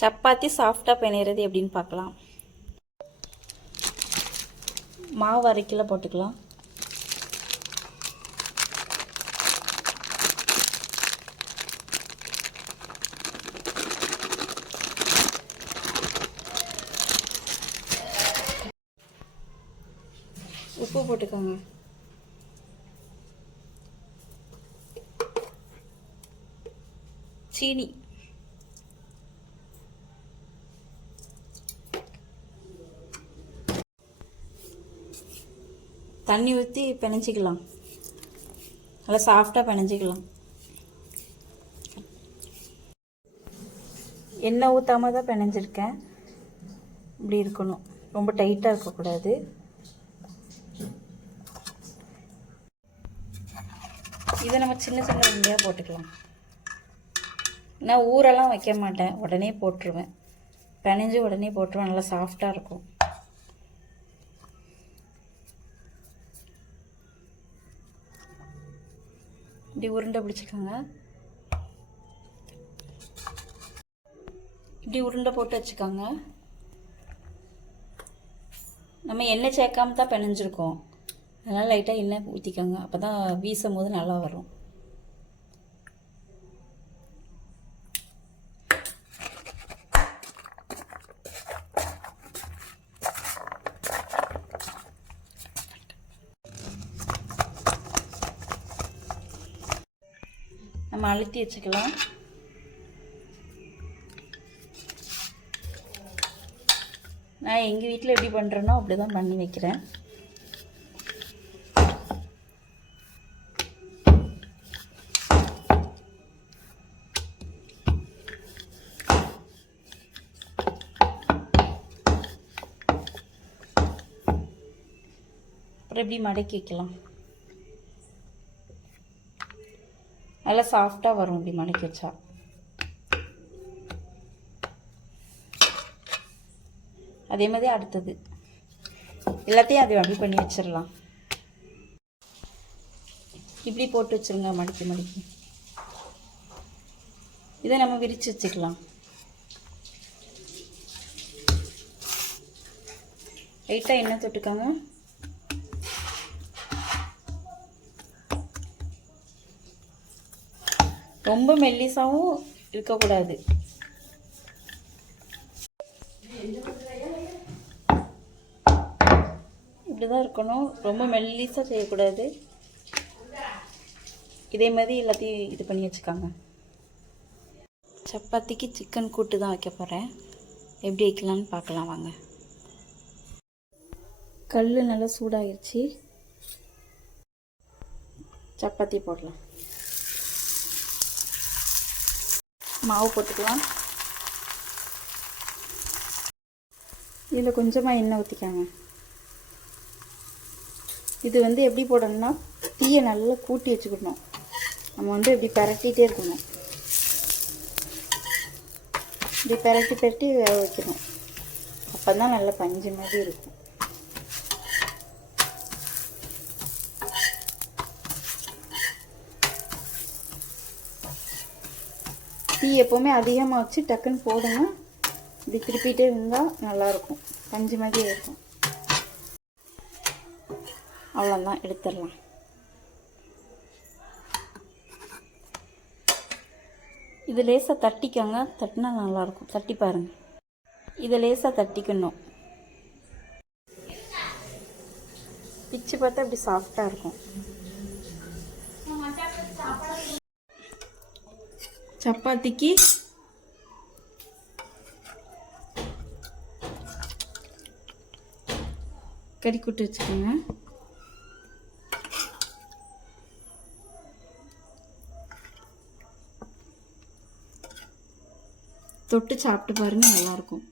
சப்பாத்தி சாஃப்டாக பிணையிறது எப்படின்னு பார்க்கலாம். மாவு அரைக்கில போட்டுக்கலாம். உப்பு போட்டுக்கோங்க. சீனி. தண்ணி ஊற்றி பிணைஞ்சிக்கலாம். நல்லா சாஃப்டாக பிணைஞ்சிக்கலாம். எண்ணெய் ஊற்றாம தான் பிணைஞ்சிருக்கேன். இப்படி இருக்கணும். ரொம்ப டைட்டாக இருக்கக்கூடாது. இதை நம்ம சின்ன சின்ன உருண்டையாக போட்டுக்கலாம். நான் ஊரெல்லாம் வைக்க மாட்டேன். உடனே போட்டுருவேன். பிணைஞ்சு உடனே போட்டுருவேன். நல்லா சாஃப்டாக இருக்கும். இப்படி உருண்டை பிடிச்சிக்கோங்க இப்படி உருண்டை போட்டு வச்சுக்கோங்க. நம்ம எண்ணெய் சேர்க்காம தான் பிணைஞ்சிருக்கோம். அதனால் லைட்டாக எண்ணெய் ஊற்றிக்கோங்க அப்போ தான் வீசும் போது நல்லா வரும். நம்ம அழுத்தி வச்சுக்கலாம். நான் எங்கள் வீட்டில் எப்படி பண்ணுறேனோ அப்படி தான் பண்ணி வைக்கிறேன். அப்புறம் எப்படி மடக்கி வைக்கலாம்? நல்லா சாஃப்டாக வரும் இப்படி மடக்கி வச்சா. அதே மாதிரி அடுத்தது. எல்லாத்தையும் அதை அப்படி பண்ணி வச்சிடலாம். இப்படி போட்டு வச்சிருங்க மடிக்கி மடிக்கி. இதை நம்ம விரித்து வச்சுக்கலாம். லைட்டாக எண்ணெய் தொட்டுக்காங்க. ரொம்ப மெல்லிசாவும் இருக்கக்கூடாது. இப்படி தான் இருக்கணும். ரொம்ப மெல்லிசாக செய்யக்கூடாது. இதே மாதிரி எல்லாத்தையும் இது பண்ணி வச்சுக்காங்க. சப்பாத்திக்கு சிக்கன் கூட்டு தான் வைக்க போகிறேன் எப்படி வைக்கலான்னு பார்க்கலாம் வாங்க. கல் நல்லா சூடாகிருச்சு சப்பாத்தி போடலாம். மாவு போட்டுக்கலாம். இதில் கொஞ்சமாக எண்ணெய் ஊற்றிக்காங்க. இது வந்து எப்படி போடணும்னா தீயை நல்லா கூட்டி வச்சுக்கணும். நம்ம வந்து இப்படி பரட்டிகிட்டே இருக்கணும். இப்படி பரட்டி பரட்டி வேக வைக்கணும். அப்போ தான் நல்லா பஞ்சு மாதிரி இருக்கும். தீ எப்போவுமே அதிகமாக வச்சு டக்குன்னு போடுங்க இப்படி திருப்பிகிட்டே இருந்தால் நல்லாயிருக்கும் பஞ்சு மாதிரி இருக்கும். அவ்வளோதான் எடுத்துடலாம். இது லேசாக தட்டிக்கோங்க. தட்டினா நல்லாயிருக்கும் தட்டி பாருங்கள் இதை லேசாக தட்டிக்கணும். பிச்சு பார்த்தா இப்படி சாஃப்டாக இருக்கும். சப்பாத்திக்கு கறி கூட்டு வச்சுக்கோங்க. தொட்டு சாப்பிட்டு பாருங்கள் நல்லாயிருக்கும்